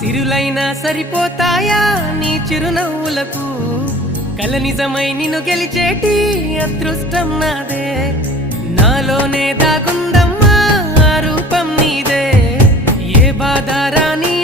సిరులైనా సరిపోతాయా నీ చిరునవ్వులకు కల నిజమై నిన్ను గెలిచేటి అదృష్టం నాదే నాలోనే దాగుందమ్మా ఆ రూపం నీదే ఏ బాధ రాని